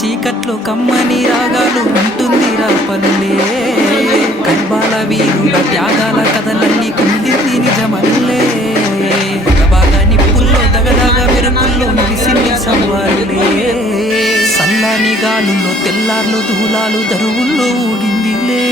చీకట్లో కమ్మని రాగాలు ఉంటుందిరా పల్లె కర్బాల వీరుల త్యాగాల కథలన్నీ కుందింది నిజమల్లే బాగా నిప్పుల్లో దగదగ మెరుపుల్లో నిలిసింది సవ్వారులే సల్లాని గాలుల్లో తెల్లార్లు దూలాలు దరువుల్లో ఊగిందిలే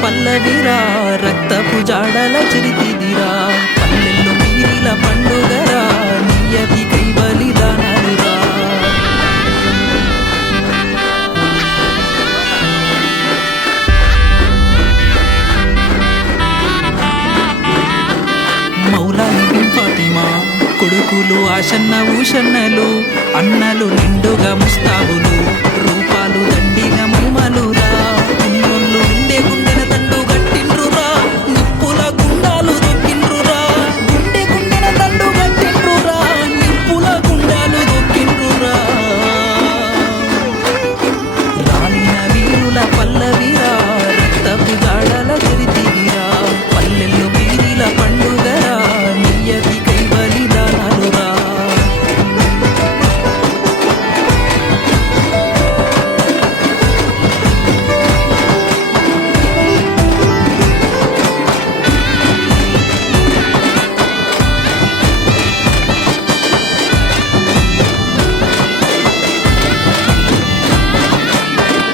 పల్లవిరా రక్తపు జాడల చిరితిదిరా పల్లెల్లో వీరిల పండుగరా నియతి కై బలిదానాలురా మౌలాలి బిన్ ఫాతిమా కొడుకులు ఆషన్న ఊషన్నలు అన్నలు నిండుగా ముస్తాబులు రూపాలు దండిగా మహిమలురా పుణ్యుళ్ళు నిండే గుండెన తండు గట్టిండ్రురా నిప్పుల గుండాలు దొక్కిండ్రురా గుండె గుండెన తండు గట్టిండ్రురా నిప్పుల గుండాలు దొక్కిండ్రురా రాలిన వీరుల పల్లవిరా రక్తపు జాడల చరితిరా పల్లెల్లో వీరిల పండుగరా నియతి కై బలిదానాలురా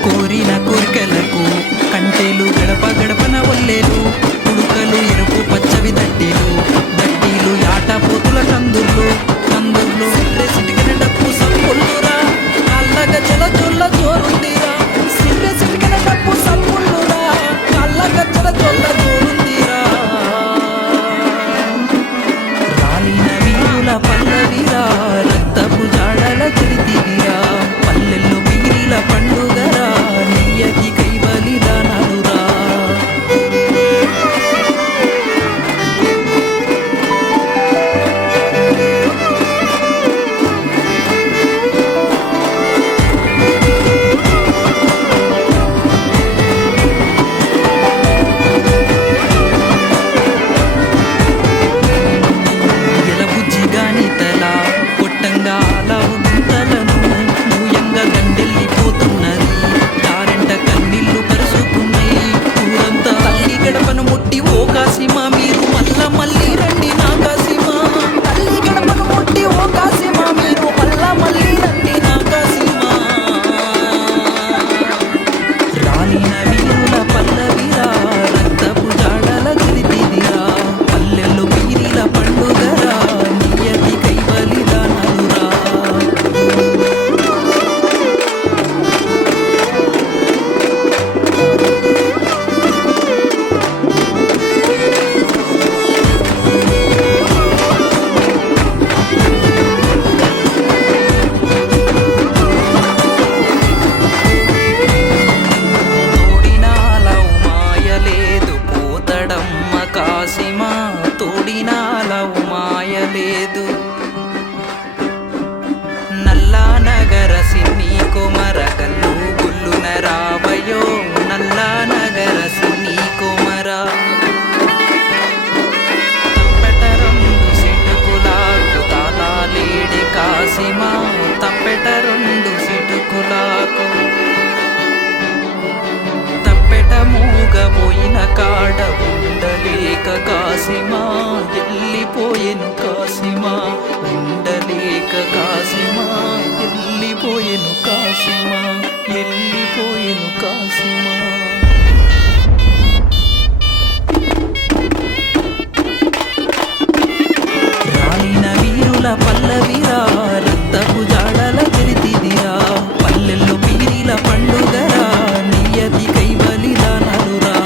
కోరిన కోరికలకు కంటేలు గడప గడపన ఒల్లేలు ఉడుకలు ఎరుపు పచ్చవి దట్టీలు దట్టీలు యాట పోతుల కందుర్లు కందుర్లు సిటికిన డప్పు సప్పుళ్ళురా కళ్ళగ జల జొల్ల జోరుందిరా సిటికిన డప్పు సప్పుళ్ళురా కళ్ళగ జల జొల్ల జోరుందిరా రాలిన వీరుల పల్లవిరా రక్తపు జాడల చిరితిరా పల్లెల్లో వీరిల పండుగరా నియతి కై బలిదానాలురా ఎలబుజ్జిగాని తల కొట్టంగా అలవు గుంతలను మూయంగా దండెల్లిపోతున్నది తారెంట కన్నీళ్లు పరుచుకున్నాయి ఊరంతా తల్లి గడపను ముట్టి ఓ కాసిమా మీరు మళ్ళా మళ్ళీ రండి నా కాసిమా తల్లి గడపను ముట్టి ఓ కాసిమా మీరు మళ్ళా మళ్ళీ రండి నా కాసిమా రాలిన వీరుల పల్లవిరా రక్తపు జాడల చిరితిదిరా పల్లెల్లో వీరిల పండుగరా నియతి కై బలిదానాలురా తోడినాలవు మాయలేదు పోతడమ్మ కాసిమా తోడినాలవు మాయలేదు నల్లా నగర సిన్ని కొమరగల్లు గుల్లున రావయో నల్లా నగర సిన్ని కొమర తప్పెట రెండు సిటుకులాకు తాళాలేడి కాసిమా తప్పెట రెండు సిటుకులాకు తప్పెట మూగబోయిన కాడ ఉండలేక కాసిమా ఎల్లిపోయెను కాసిమా ఉండలేక కాసిమా ఎల్లిపోయెను కాసిమా ఎల్లిపోయెను కాసిమా రాలిన వీరుల పల్లవిరా రక్తపు జాడల చరితిదిరా పల్లెల్లో వీరిల పండుగరా నియతి కై బలిదానాలురా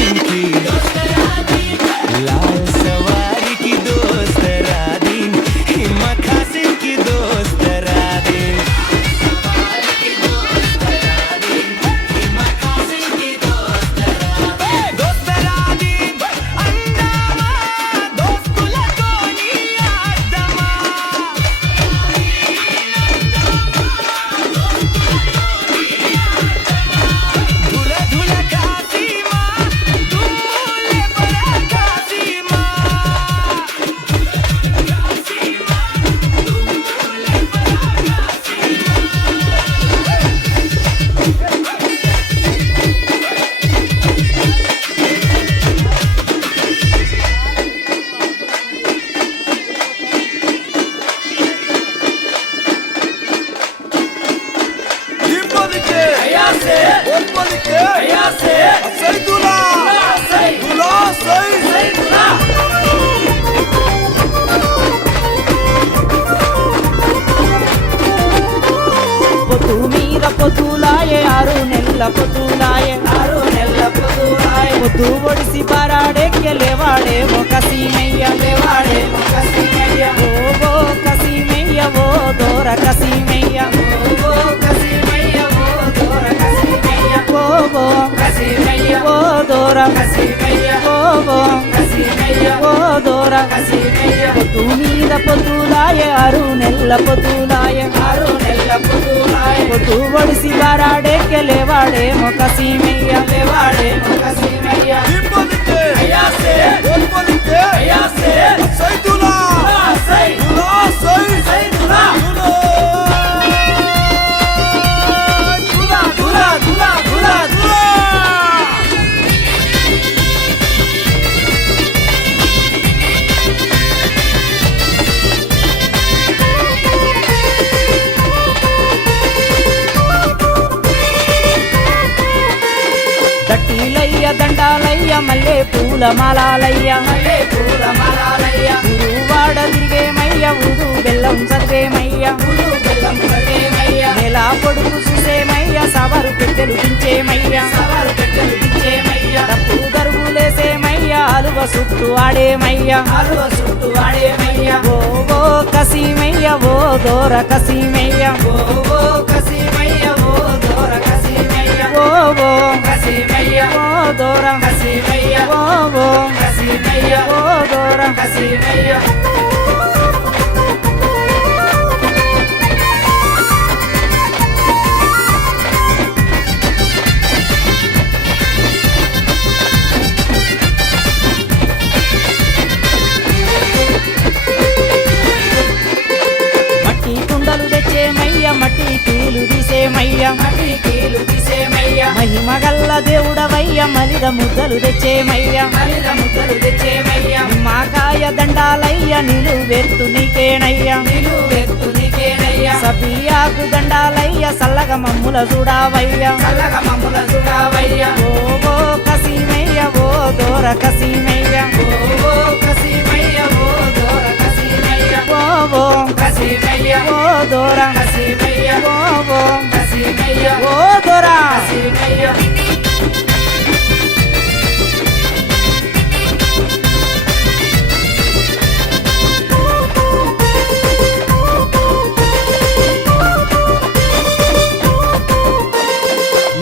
दिन की लाल सवारी की दोस्त रादीन हिम्मा खासिम की दोस्त रादीन दोस्त रादीन अंदामा दोस्तुలతోని అద్దమా धुला धुला कासीमा दुम्मुले पड़ा कासीमा Dimbolike Ayase Dimbolike Ayase Saydula Saydula Saydula పొద్దు మీద పొద్దులాయే 6 నెలల పొద్దులాయే 6 నెలల పొద్దులాయే పొద్దు ఒడిసి పారాడెక్కే లేవాడే ఒక సీమయ్య లేవాడే ఒక సీమయ్య ఓ కసీమయ్య ఓ దోర కసీమయ్య ఓ కసీమయ్య ఓ దోర కసీమయ్య ఓ కసీమయ్య ఓ దోర కసీమయ్య ఓ కసీమయ్య ఓ దోర కసీమయ్య పొద్దు మీద పొద్దులాయే 6 నెలల పొద్దులాయే 6 నెలల పొద్దులాయే పొద్దు ఒడిసి పారాడెక్కే లేవాడే ఒక సీమయ్య లేవాడే ఒక Seemaiah Dimbolike అయ్యాసే Dimbolike అయ్యాసే Saydula సైదులా Saydula దులా దులా దులా దులా దట్టిలయ్య దండాలయ్య మల్లె పూల మాలాలయ్య మల్లె పూల మాలాలయ్య గురువాడ తిరిగేమయ్య ఊరు బెల్లం చదివేమయ్య ఊరు బెల్లం చదివేమయ్య నెల పొడుగు చూసేమయ్య సవరు పెట్టెలు దించేమయ్య సవరు పెట్టెలు దించేమయ్య తప్పు గరువులేసేమయ్య అలువ చుట్టూ ఆడేమయ్య అలువ చుట్టూ ఆడేమయ్య ఓ కసీమయ్య ఓ దోర కసీమయ్య ఓ కసీమయ్య ఓ దోర కసీమయ్య ఓ కసీమయ్య ఓ దోర కసీమయ్య ఓ కసీమయ్య ఓ దోర కసీమయ్య మట్టి కుండలు తెచ్చేమయ్య మట్టి కీలు తీసేమయ్య మట్టి కీలు తీసేమయ్య మహిమ గల్ల దేవుడవయ్య మలిద ముద్దలు తెచ్చేమయ్య మలిద ముద్దలు తెచ్చేమయ్య మాకాయ దండాలయ్య నిలువెత్తు నీకేనయ్య నిలువెత్తు నీకేనయ్య సబియాకు దండాలయ్య సల్లగ మమ్ముల చూడావయ్య సల్లగ మమ్ముల చూడావయ్య ఓ కసీమయ్య ఓ దోర కసీమయ్య ఓ కసీమయ్య ఓ దోర కసీమయ్య ఓ కసీమయ్య ఓ దోర కసీమయ్య ఓ కసీమయ్య ఓ దోర కసీమయ్య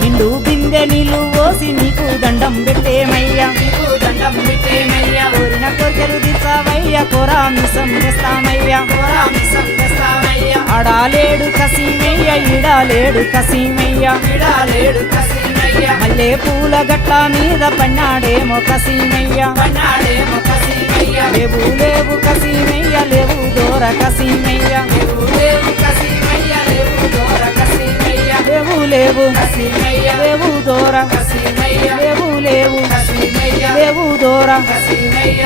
నిండు బిందె నీళ్ళు పోసి నీకు దండం పెట్టేమయ్యా నీకు దండం పెట్టేమయ్యా కోరిన కోరికలు తీర్చావయ్యా కోరామిసం చేస్తామయ్యా కోరామిసం చేస్తామయ్యా ఆడాలేడు కసీమయ్య ఈడాలేడు కసీమయ్య ఈడాలేడు కసీమయ్య మల్లె పూల గట్ల మీద పన్నాడేమో కసీమయ్య పన్నాడేమో కసీమయ్య లేవు లేవు కసీమయ్య లేవు దోర కసీమయ్య లేవు లేవు కసీమయ్య లేవు దోర కసీమయ్య లేవు లేవు కసీమయ్య లేవు దోర కసీమయ్య లేవు లేవు కసీమయ్య లేవు దోర కసీమయ్య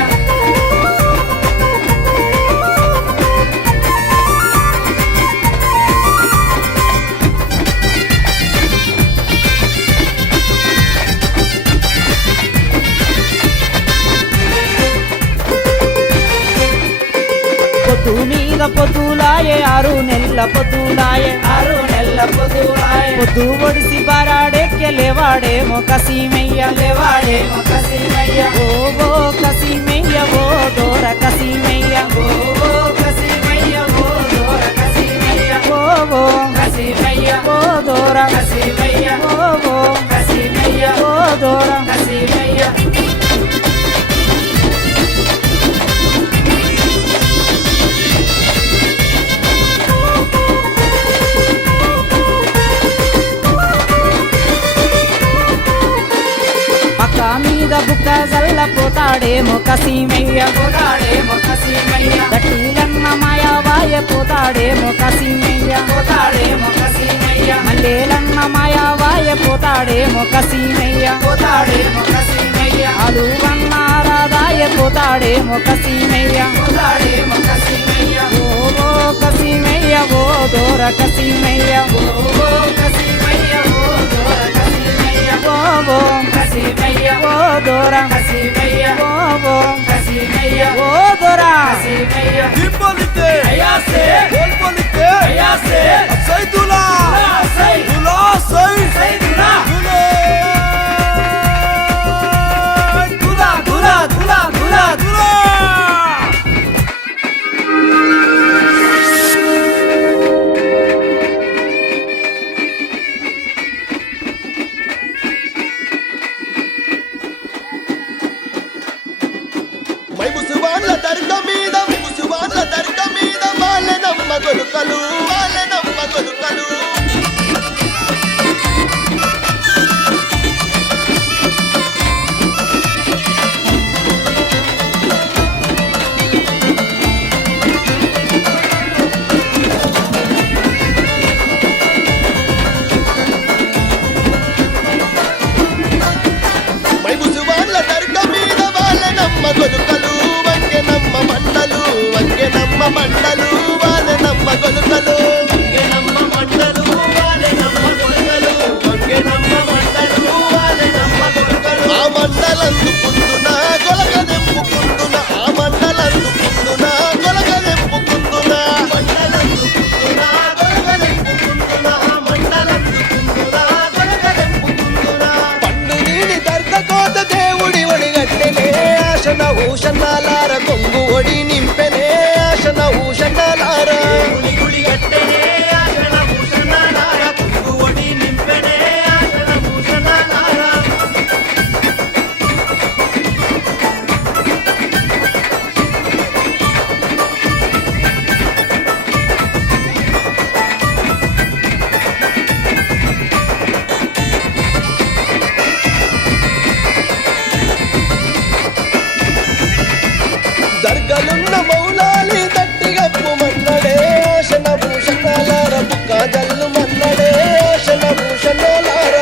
పొద్దు మీద పొద్దులాయే 6 నెలల పొద్దులాయే 6 నెలల పొద్దు ఒడిసి బారాడెక్కే లేవాడేమో కసీమయ్య ఓ ఓ కసీమయ్య ఓ దోర కసీమయ్య ఓ ఓ ఓ దోర ఓ దోర పక్క మీద బుక్క జల్ల పోతాడేమో కసీమయ్య దట్టిలన్న మాయావాయ పోతాడేమో కసీమయ్య మల్లేలన్న మాయావాయ పోతాడేమో కసీమయ్య అలువన్న రాధాయ పోతాడేమో కసీమయ్య ఓ ఓ కసీమయ్య ఓ దోర కసీమయ్య ఓ ఓ ఓ దోర ఓ దోర Hipólite, Hipólite, Soy Dula, Dula, soy Dula, Dula. మై ముసువాళ్ళ దర్గ మీద వాళ్ళ నమ్మ గొలుకలు మై ముసువాళ్ళ దర్గ మీద వాళ్ళ నమ్మ గొలుకలు వంకె నమ్మ మండలు వాళ్ళ నమ్మ గొలుకలు ఆ మండలందుకుందున గొలగ నింపుకుందున పండు నీని దర్గ కోత దేవుడి ఒడిగట్టెలే ఆశన ఊషన్నాలార కొంగు ఒడి నింపెనే ఆశన ఊషన్నాలార దర్గలున్న మౌలాలి దట్టిగప్పు మన్నడే ఆశన భూషణాలార బుక్క జల్లు మన్నడే ఆశన భూషణాలార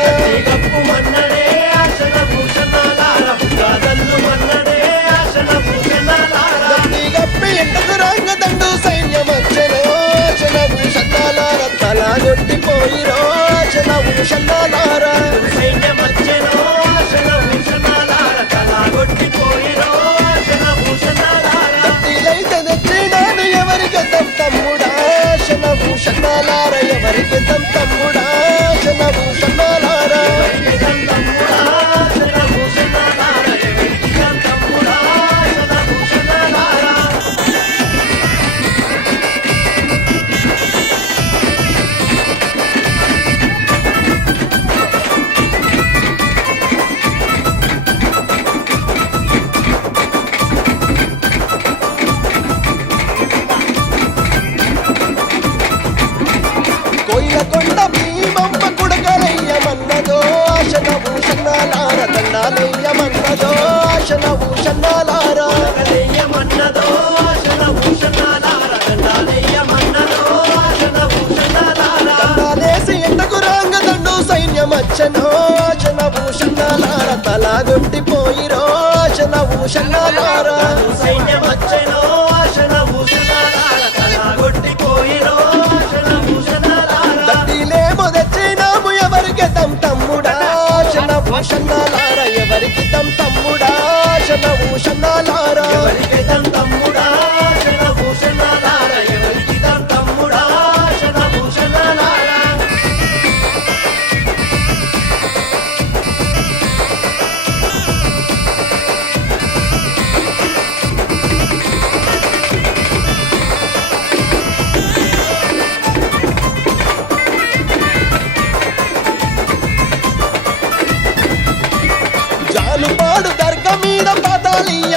దట్టిగప్పి ఎండకు రంగ దండు సైన్యమచ్చనో ఆశన భూషణాలార తలాగొట్టిపోయిరో ఆశన భూషణాలార దట్టిలైతే తెచ్చినాను ఎవరికి తమ్ముడా ఆశన భూషణాలార ఎవరికి తమ్ముడా ఆశన భూషణాలార కోయిలకొండ భీమమ్మ కుడకలయ్యమన్నదో ఆశన భూషణాలార దండాలయ్యమన్నదో ఆశన భూషణాలార దండాలేసి ఎండకు రాంగ దండు సైన్యమచ్చనో ఆశన భూషణాలార తలాగొట్టిపోయిరో ఆశన భూషణాలార దట్టిలేమో తెచ్చినాము ఎవరికి తమ్ముడా ఆశన భూషణాలార ఎవరికి తమ్ముడా ఆశన భూషణాలార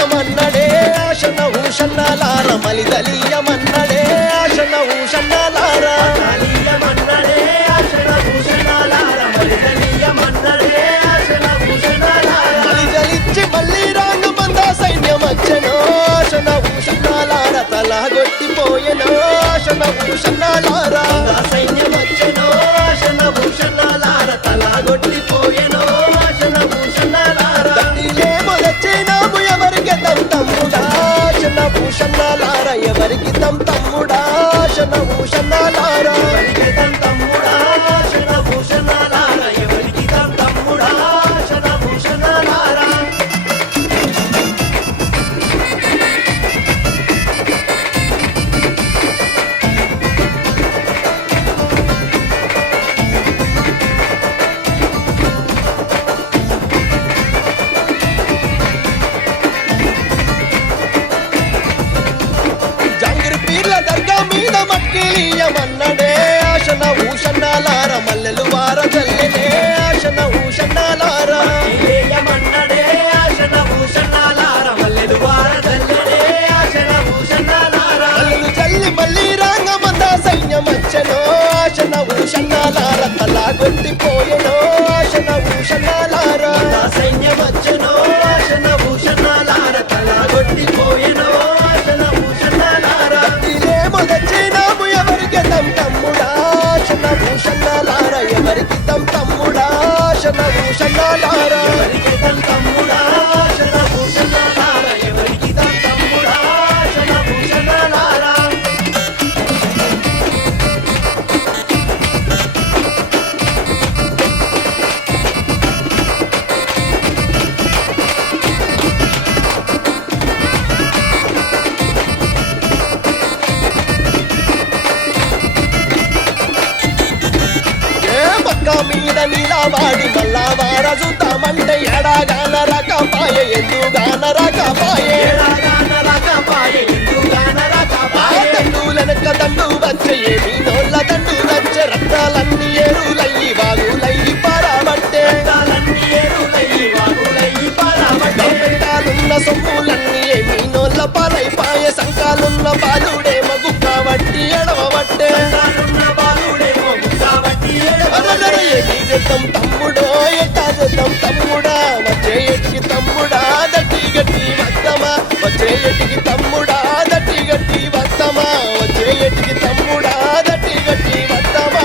మలిదలీయమన్నడే ఆశన ఊషన్నాలార మలిదలీయమన్నడే ఆశన ఊషన్నాలార మలిదలీయమన్నడే ఆశన ఊషన్నాలార మలిదలీయమన్నడే ఆశన ఊషన్నాలార మలిదలిచ్చి మళ్ళీ రాంగ మంద సైన్యమచ్చనో ఆశన ఊషన్నాలార తలగొట్టిపోయెనో ఆశన ఊషన్నాలార సైన్యమచ్చనో ఆశన ఊషన్నాలార తలగొట్టిపోయెనో ఆశన ఊషన్నాలార దండిలేమో తెచ్చినాము ఎవరికి తమ్ తమ్ముడా ఆశన ఊషన్నాలార ఎవరికి తమ్ తమ్ముడా ఆశన ఊషన్నాలార ఎవరికి తమ్ తమ్ముడా ఆశన ఊషన్నాలార ఎవరికి తమ్ తమ్ముడా ఆశన ఊషన్నాలార జాంగిరి పీర్ల దర్గా మీద మక్కిలీయమన్నడే ఆశన ఊషన్నాలార మల్లెలు వార జల్లెనే ఆశన ఊషన్నాలార మక్కిలీయమన్నడే ఆశన ఊషన్నాలార మల్లెలు వార జల్లెనే ఆశన ఊషన్నాలార మల్లెలు జల్లి మళ్ళీ రాంగమంద సైన్యమచ్చనో ఆశన ఊషన్నాలార తలగొట్టిపోయెనో ఆశన ఊషన్నాలార సైన్యమచ్చనో ఆశన ఊషన్నాలార తలగొట్టిపోయెనో ఆశన ఊషన్నాలార గట్టిలేమో తెచ్చినాము ఎవరికి తమ్ తమ్ముడా ఆశన ఊషన్నాలార ఎవరికి తమ్ తమ్ముడా ఆశన ఊషన్నాలార ఎవరికి తమ్ తమ్ముడా ఆశన ఊషన్నాలార ఎవరికి తమ్ తమ్ముడా ఆశన ఊషన్నాలార ఏ పక్క మీద నీలవాడి మల్లవార చూద్దామంటే ఎడాగాన రకపాయ ఎందుగాన రకపాయ దండులెనక దండు వచ్చే ఏమి నోళ్ళ దండు వచ్చే రక్తాలన్నీ ఏరులయ్యి వాగులయ్యి పారాబట్టే పెట్టాలున్న సొమ్ములన్నీ ఏమి నోళ్ళ పాలైపాయ సంకాలున్న బాలుడే మగు కాబట్టి ఎడవబట్టే ఏం తమ్ముడో ఎట్టాదం తమ్ముడా వచ్చే ఎటికి తమ్ముడా దట్టి గట్టి వద్దమా వచ్చే ఎటికి తమ్ముడా దట్టి గట్టి వద్దమా వచ్చే ఎటికి తమ్ముడా దట్టి గట్టి వద్దమా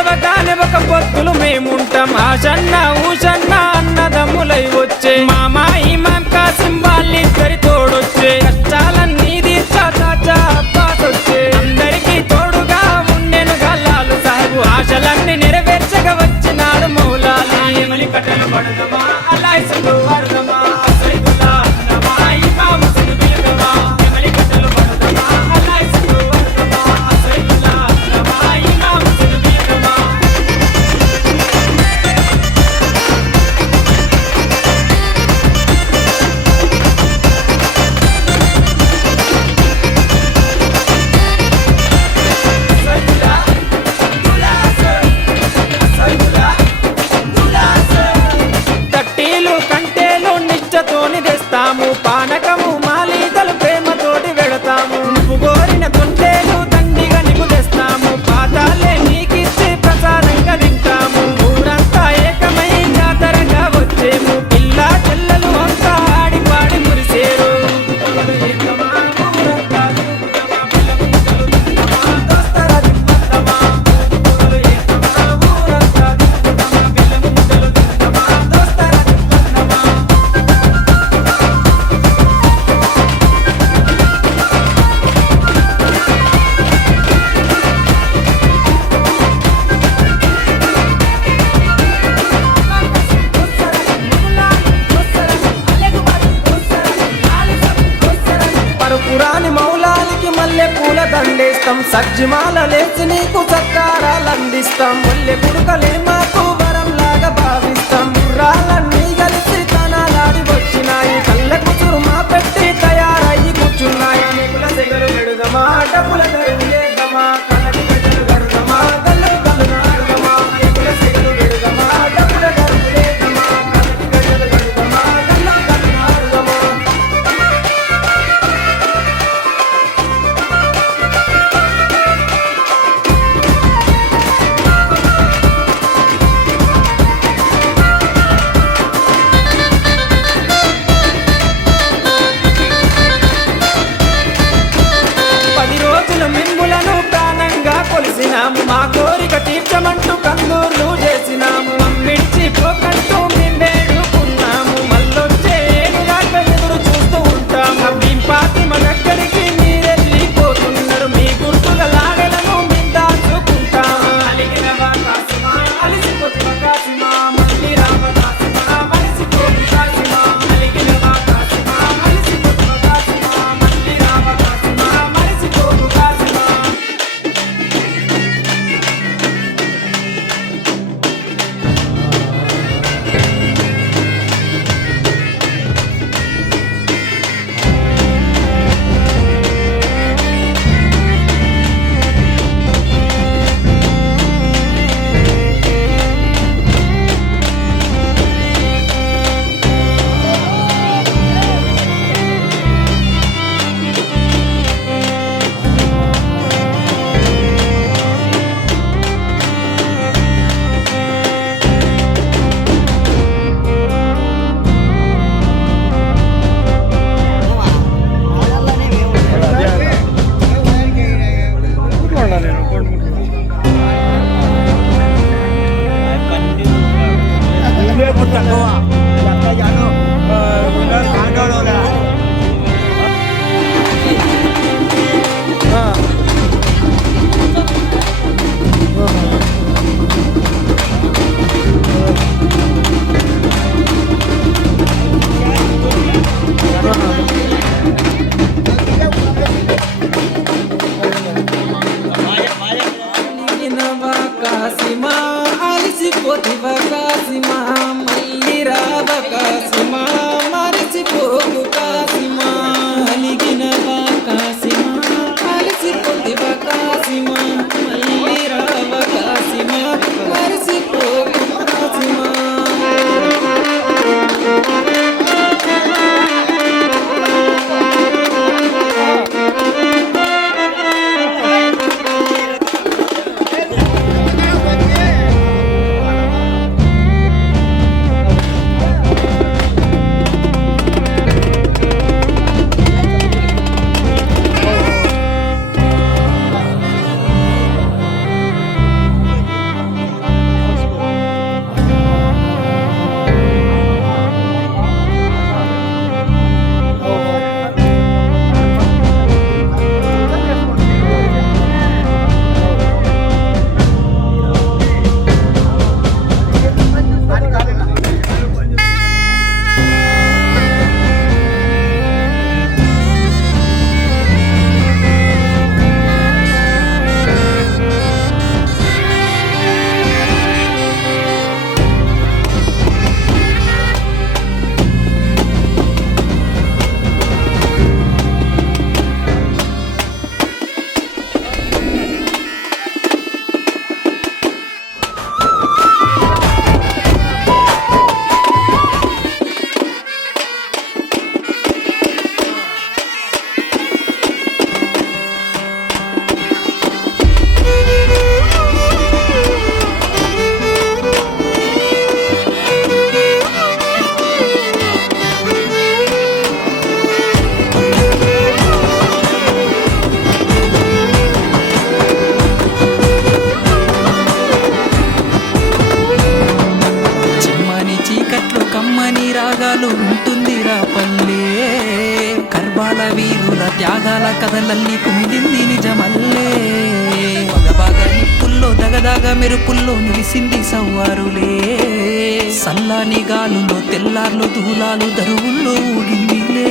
ఒడవగానే ఒక పొత్తులు మేముంటాం ఆషన్న ఊషన్న అన్నదమ్ములై వచ్చే మామాయి మాం కాసిం వాళ్ళిద్దరి తోడొచ్చే కష్టాలన్నీ తీర్చా చాచా అబ్బాస్ వచ్చే అందరికీ తోడుగా ఉండెను గల్లాలు సాహెబు ఆశలన్నీ నెరవేర్చగా వచ్చినాడు మౌలాలి ఎమలి కట్టెలు పడదమా అల్లాయిసులు వాడదమా సైదుల్లా నమా ఇమాము సునుబియదమా ఎమలి కట్టెలు పడదమా అల్లాయిసులు వాడదమా సైదుల్లా నమా ఇమాము సునుబియదమా తట్టీలు కంటేలు నిచ్చతోని తెస్తాము పానకము మాలీతలు ప్రేమతోటి వెడతాము నువ్వు కోరిన తొంటేలు దండిగా నీకు తెస్తాము పాతాలే నీకిచ్చి ప్రసాదంగా తింటాము ఊరంతా ఏకమై జాతరగా వచ్చేము పిల్ల చెల్లెలు అంతా ఆడి పాడి మురిసేరు పరుపురాని మౌలాలికి మల్లె పూల దండేస్తాం సజ్జిమాల లేచి నీకు సత్కారాలు అందిస్తాం మల్లె పుడకలే మాకు వరంలాగా భావిస్తాం గుర్రాలన్నీ కలిసి తనాలాడి వచ్చినాయి కళ్ళకు చురుమా పెట్టి తయారయ్యి కూర్చున్నాయి నెప్పుల సెగలు పెడుదమా డబ్బుల ధరలేదమా కళ్ళకి గడ్డలు కడదమా కళ్ళు కళ్ళు నాడదమా నెప్పుల సెగలు పెడుదమా డబ్బుల ధరలేదమా కళ్ళకి గడ్డలు కడదమా కళ్ళు కళ్ళు నాడదమా మిమ్ములను ప్రాణంగా కొలిసినాము మా కోరిక తీర్చమంటూ కందూర్లు చేసినాము మమ్మిడిచి పోకంటూ మేము వేడుకున్నాము మళ్ళొచ్చే ఏడుగాక ఎదురు చూస్తూ ఉంటాము మీ పాతిమ దగ్గరికి మీరెళ్ళిపోతున్నారు మీ గుర్తుల లాగలను మేము దాచుకుంటాము అలిగినవా కాసిమా అలిసిపోతువ కాసిమా మళ్ళీ రావ కాసిమా మలిసిపోతు కాసిమా అలిగినవా కాసిమా అలిసిపోతువ కాసిమా మళ్ళీ రావ కాసిమా మలిసిపోతు కాసిమా శబ్దాలు వింటుందిరా పల్లె కర్బాల వీరుల త్యాగాల కథలల్లి కుమిలింది నిజమల్లే పగబాగా నిప్పుల్లో దగదాగా మెరుపుల్లో నిలిసింది సవ్వారులే సల్లాని గాలులో తెల్లార్లు దూలాలు దరువుల్లో ఊగిందిలే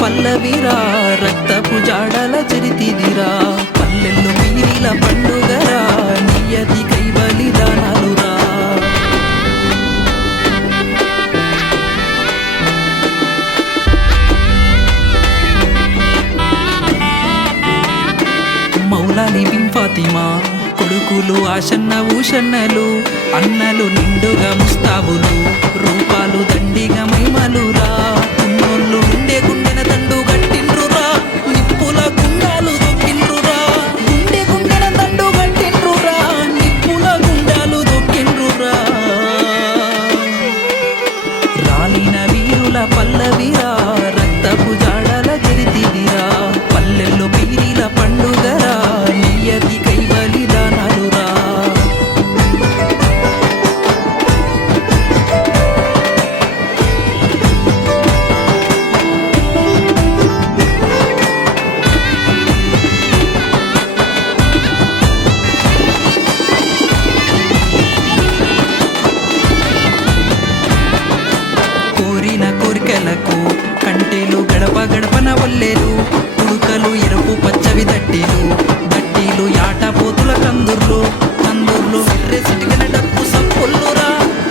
పల్లవిరా రక్తపు జాడల చరితిదిరా పల్లెల్లో పీరిల పండుగరా నియతి కై బలిదానాలురా మౌలాలి బిన్ ఫాతిమా కొడుకులు ఆషన్న ఊషన్నలు అన్నలు నిండుగా ముస్తాబులు రూపాలు దండిగా మైమలురా ఉన్నోళ్ళు ఉండే గుండెన దండు గట్టిండ్రురా నిప్పుల గుండాలు దొక్కిండ్రురా గుండె గుండెన దండు గట్టిండ్రురా నిప్పుల గుండాలు దొక్కిండ్రురా రాలిన వీరుల పల్లవిరా రక్తపు జాడల చరితిదిరా పల్లెల్లో పీరిల పండుగరా నియతి కై బలిదానాలురా కోరిన కోరికలకు కంటేలు గడప గడపన వల్లేరు ఉడుకలు ఎరుపు పచ్చవి దట్టీలు యాట పోతుల కందుర్లు సిర్రె సిటికన డప్పు సప్పుల్లురా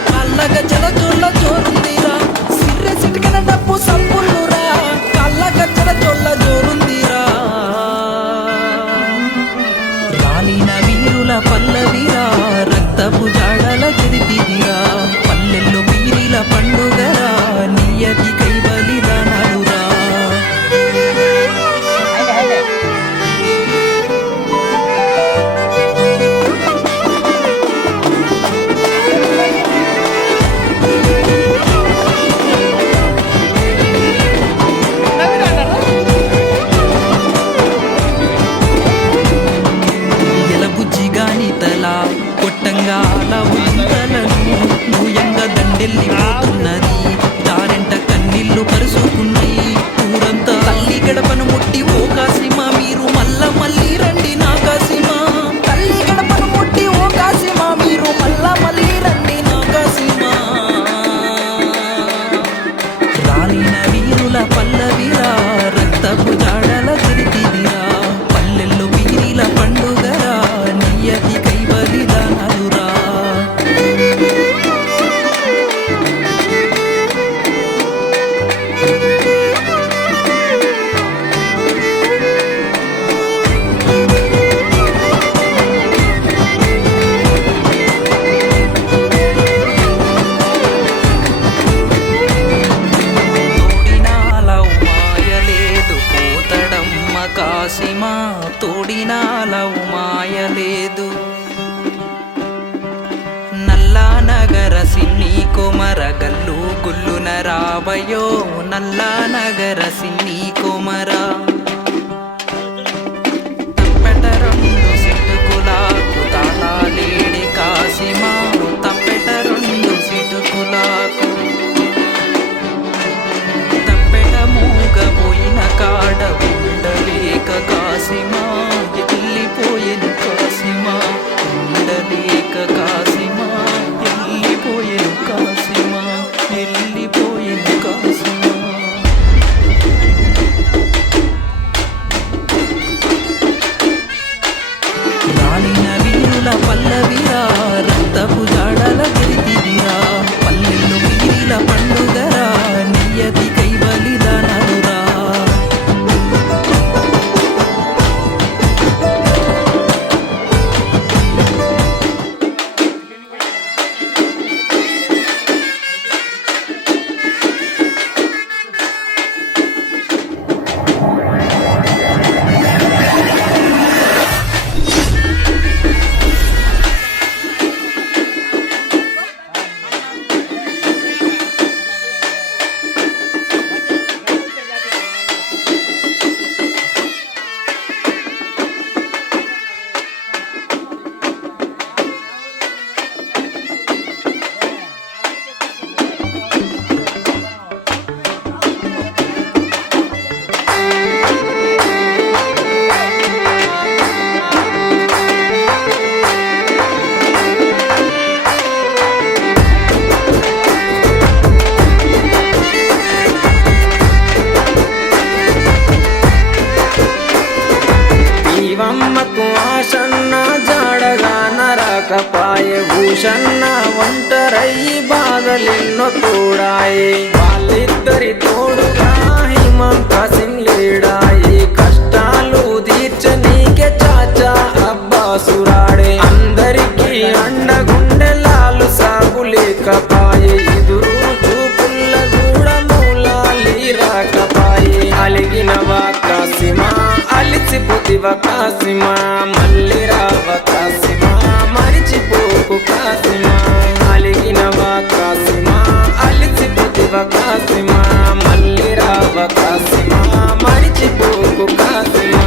కళ్ళగ జల జోళ్ళ జోరుందిరా సిర్రె సిటికన డప్పు సప్పుల్లురా కళ్ళగ జల జోళ్ళ జోరుందిరా రాలిన వీరుల పల్లవిరా రక్తపు జాడల చరితిదిరా పల్లెల్లో పీరిల పండుగరా నియతి కై బలిదానాలురా ఎలబుజ్జిగాని తల కొట్టంగా అలా ఉంతలను భూయంగా దండెల్లి పోతున్నది దారెంట కన్నీళ్లు పరుసుకున్నాయి ఊరంతా తల్లి గడపను ముట్టి ఓ కాసిమా మీరు మళ్ళీ రండి నా కాసిమా తల్లి గడపను ముట్టి ఓ కాసిమా మీరు మళ్ళీ రండి నా కాసిమా రాలిన వీరుల పల్లవిరా రక్తపు జాడల చరితిదిరా పల్లెల్లో పీరిల పండుగరా నియతి కై బలిదానాలురా తోడినాల ఉమాయలేదు పోతడమ్మ కాసిమా తోడినాల ఉమాయలేదు నల్లా నగర సిన్ని కొమర గల్లు గుల్లున రాబయో నల్లా నగర సిన్ని కొమర తప్పెట రెండు సిటుకులాకు తాళాలేడి కాసిమా తప్పెట రెండు సిటుకులాకు తప్పెట మూగబోయిన కాడ ఉండలేక కాసిమా వెళ్ళిపోయేను కాసిమా ఉండలేక కాసిమా వెళ్ళిపోయేను కాసిమా వెళ్ళిపోయేను కాసిమా పాయే భూషన్న ఒంటరయ్యి బాధలెన్నో తోడాయే వాళ్ళిద్దరి తోడుగా హిమంత సింగ్ లేడాయే కష్టాలు తీర్చనీకే చాచా అబ్బాసురాడే అందరికీ అండగుండెలాలు సాగు లేకపాయే ఎదురు చూపుల్ల కూడా మూలాలి రాకపాయే అలిగినవా కాసిమా అలిసిపోతివ కాసిమా మళ్ళీ రావ కాసిమా మరిచిపోకు కాసిమా అలిగినవా కాసిమా అలిసిపోతివ కాసిమా మళ్ళీ రావ కాసిమా మరిచిపోకు కాసిమా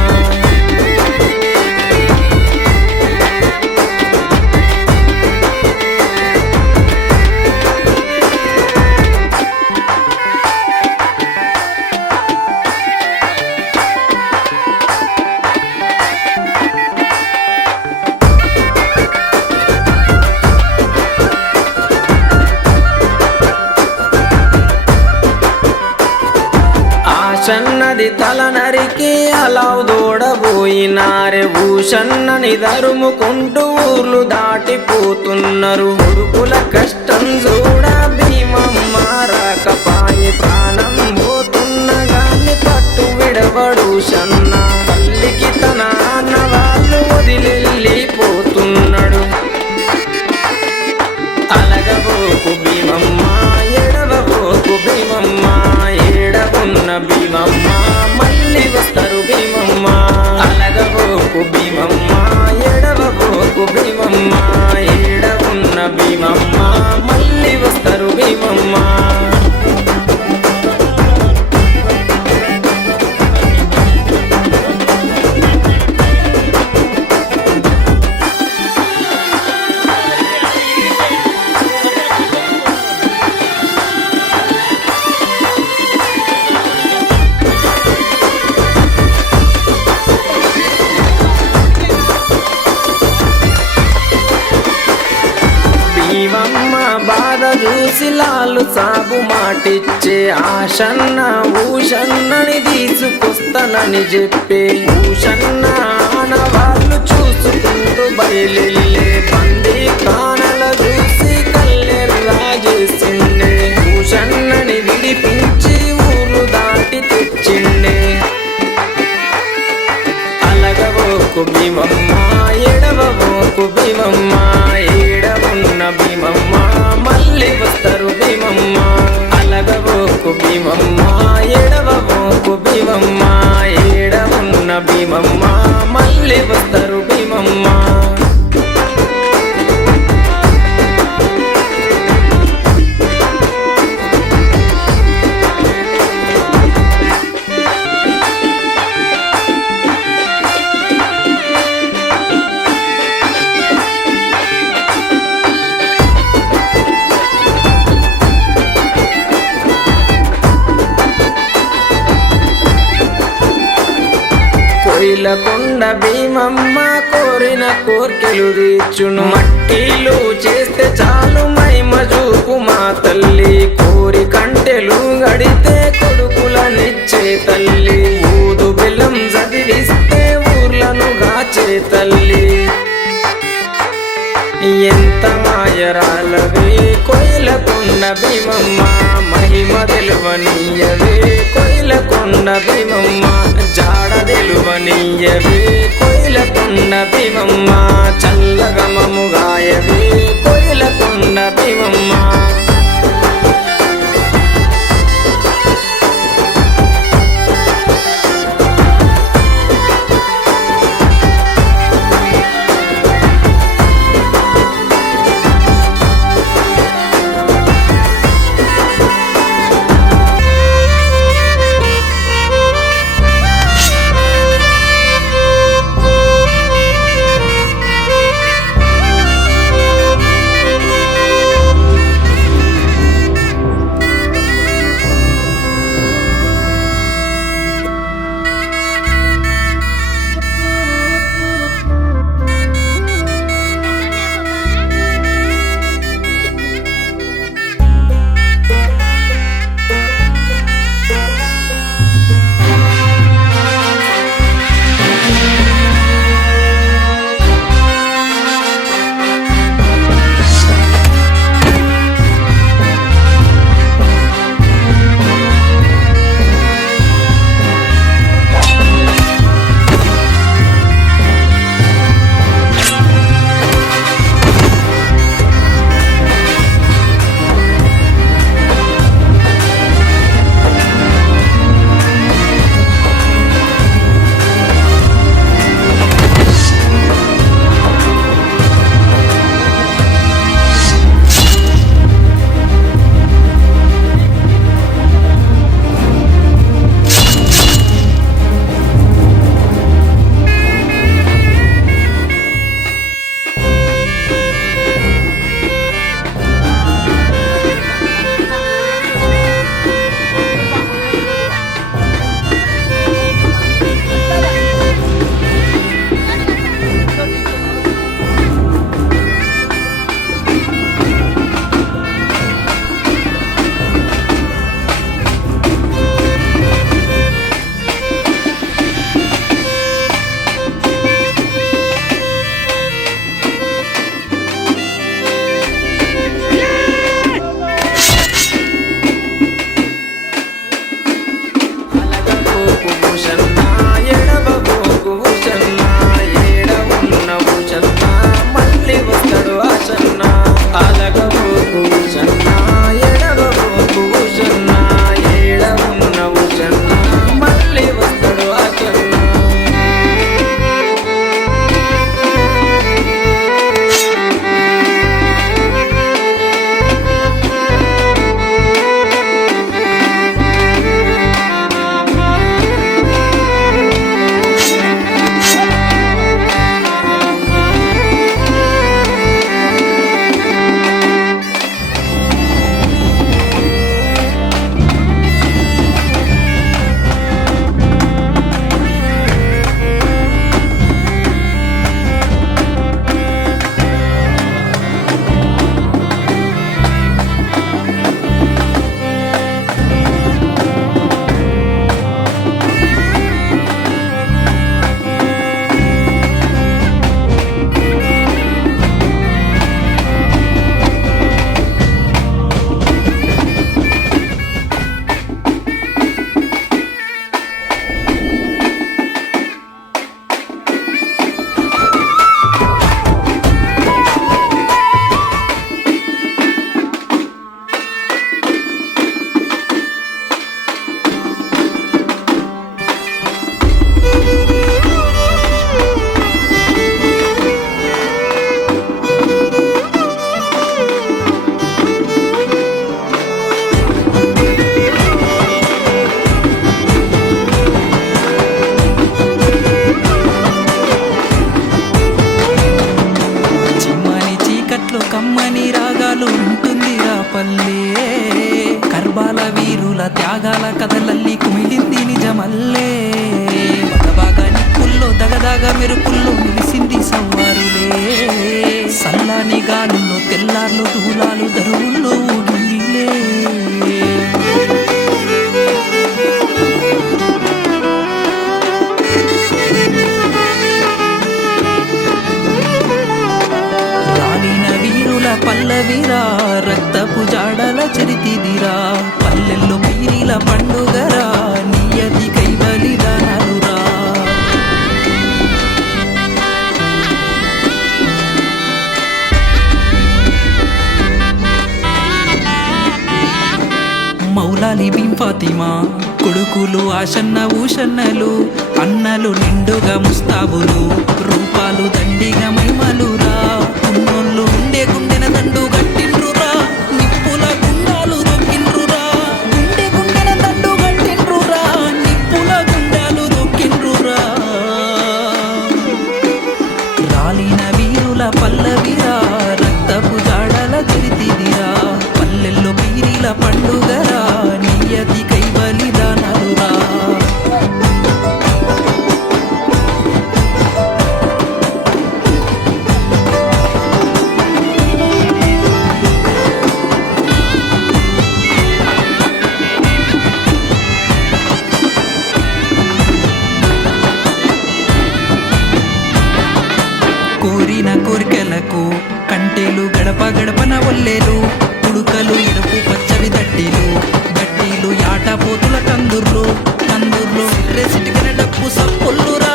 ఆశన్నది తల నరికి అలావు దూడబోయినారే భూషన్నని దరుముకుంటూ ఊర్లు దాటిపోతున్నారు కొడుకుల కష్టం చూడ భీమమ్మ రాకపాయి ప్రాణం పోతున్న గాని పట్టు విడవడు షన్న తల్లికి తన అన్న వాళ్ళు వదిలెళ్ళిపోతున్నాడు అలగబోకు భీమమ్మ ఎడవబోకు భీమమ్మ ఏడవున్న భీమమ్మ మళ్ళీ వస్తారు భీమమ్మ అలగబోకు భీమమ్మ ఎడవబోకు భీమమ్మ ఏడవున్న భీమమ్మ మళ్ళీ వస్తారు భీమమ్మ భీమమ్మ బాధ చూసి లాలు సాగు మాటిచ్చే ఆశన్న భూషన్నని తీసుకొస్తానని చెప్పే భూషన్న ఆనవాళ్ళు చూసుకుంటూ బయలెళ్ళే బందీ కానల చూసి కల్లెర్రా చేసిండే భూషన్నని విడిపించి ఊరు దాటి తెచ్చిండే అలగబోకు భీమమ్మ ఎడవబోకు భీమమ్మ ఏడవున్న భీమమ్మ మళ్ళీ వస్తారు భీమమ్మ అలగబోకు భీమమ్మ ఎడవబోకు భీమమ్మ ఏడవున్న భీమమ్మ మళ్ళీ వస్తారు భీమమ్మ కోయిలకొండ భీమమ్మ కోరిన కోర్కెలు తీర్చును మట్టిలు చేస్తే చాలు మైమ చూపు మా తల్లి కోరి కంటెలు గడితే కొడుకులనిచ్చే తల్లి ఊదు బెల్లం చదివిస్తే ఊర్లను గాచే తల్లి ఎంత మాయరాలవే కోయిలకొండ భీమమ్మ మహిమ తెలువనీయవే కోయిలకొండ భీమమ్మ జాడ తెలువనీయవే కోయిలకొండ భీమమ్మ చల్లగమము గాయవే కోయిలకొండ భీమమ్మ కర్బాల వీరుల త్యాగాల కథలల్లి కుమిలింది నిజమల్లే బాగా నిప్పుల్లో దగదాగా మెరుపుల్లో నిలిసింది సవ్వారులే సల్లాని గాలుల్లో తెల్లార్లు దూలాలు దరువుల్లో ఊగిందిలే రాలిన వీరుల పల్లవిరా రక్తపు జాడల చరితిదిరా పల్లెల్లో పీరిల పండుగరా నియతి కైబలిదానాలురా మౌలాలి బిన్ ఫాతిమా కొడుకులు ఆషన్న ఊషన్నలు అన్నలు నిండుగా ముస్తాబులు రూపాలు దండిగా మైమలురా ఉన్నోళ్ళు ఉండే గుండెన దండు గట్టిండ్రురా నిప్పుల గుండాలు దొక్కిండ్రురా గుండె గుండెన దండు గట్టిండ్రురా నిప్పుల గుండాలు దొక్కిండ్రురా రాలిన వీరుల పల్లవిరా రక్తపు జాడల చరితిదిరా పల్లెల్లో పీరిల పండుగరా నియతి కైబలిదానాలురా కోరిన కోరికలకు కంటేలు గడప గడపన ఒల్లేలు ఉడుకలు ఎరుపు పచ్చవి దట్టిలు గట్టిలు యాట పోతుల కందుర్లు కందుర్లు సిట్టికన డప్పు సప్పుల్లురా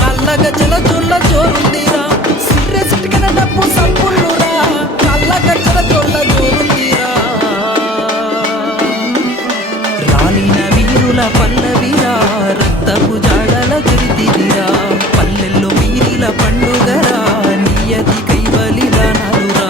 కళ్ళ గజ్జల చోళ్ళ జోరుందిరా సిట్టికన డప్పు సప్పుల్లురా కళ్ళ గజ్జల చోళ్ళ జోరుందిరా రాలిన వీరుల పల్లవిరా రక్తపు జాడల చరితిదిరా పల్లెల్లో వీరిల పండుగరా నియతి కైబలిదానాలురా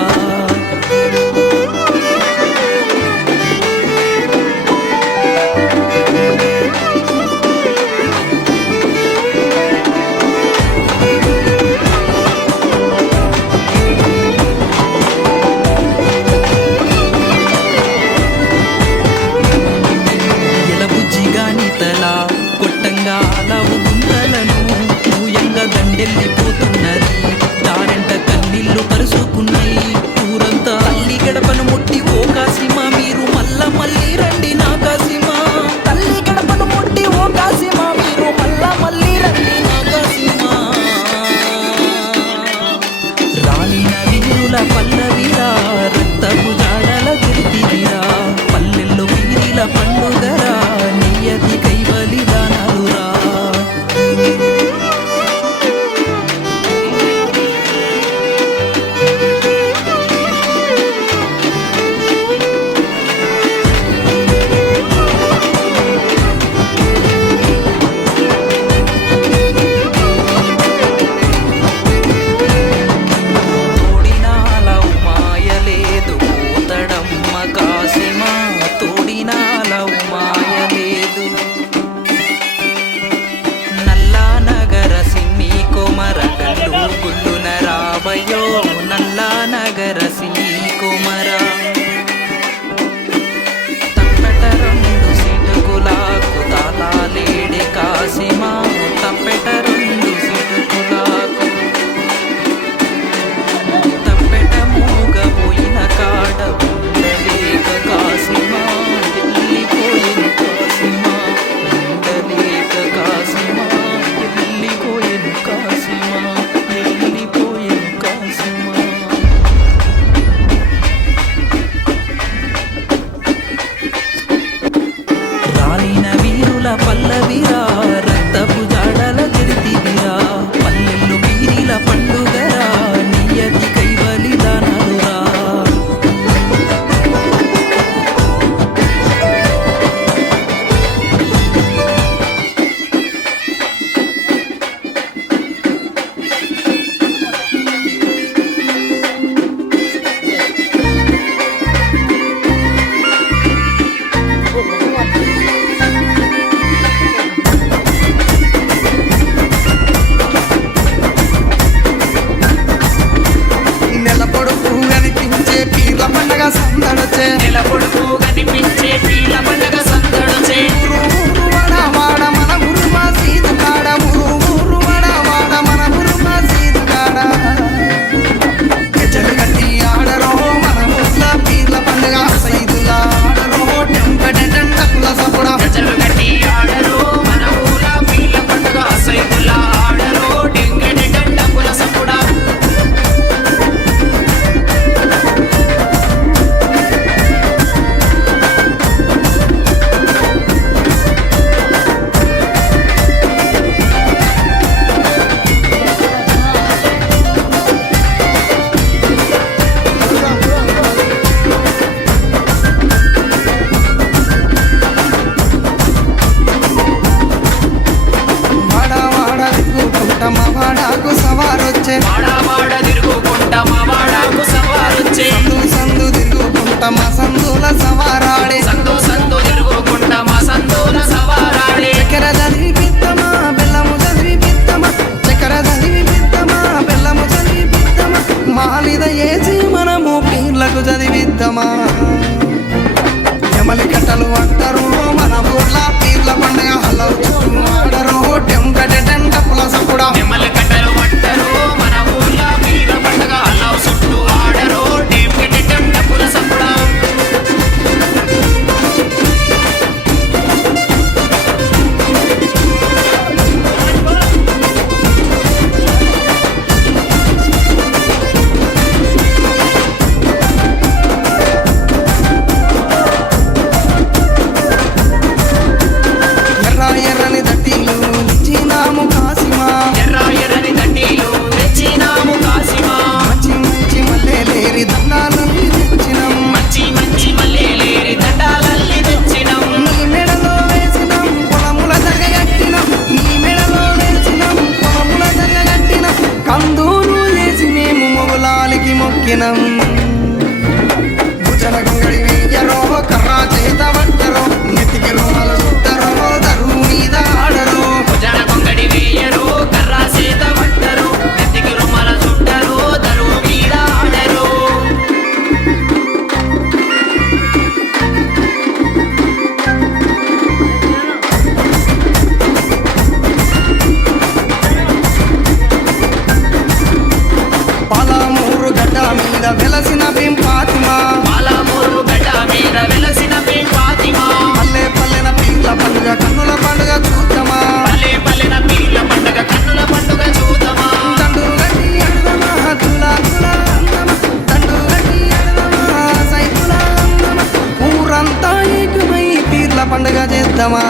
ఎలబుజ్జిగానితలా కొట్టంగా అలవు గుంతలను పూయంగా దండెళ్ళిపోతున్నది దారెంట కన్నీళ్లు పరుచుకున్నాయి ఊరంతా తల్లి గడపను ముట్టి ఓ కాసిమా మీరు మళ్ళీ రండి నా కాసిమా తల్లి గడపను ముట్టి ఓ కాసిమా మీరు మళ్ళీ రండి నా కాసిమా రాలిన వీరుల పల్లవిరా రక్తపు జాడల తిరిగిరా పల్లెల్లో వీరిల పండుగరా నియతి కైబలిదానాలురా పండుగ చేద్దామా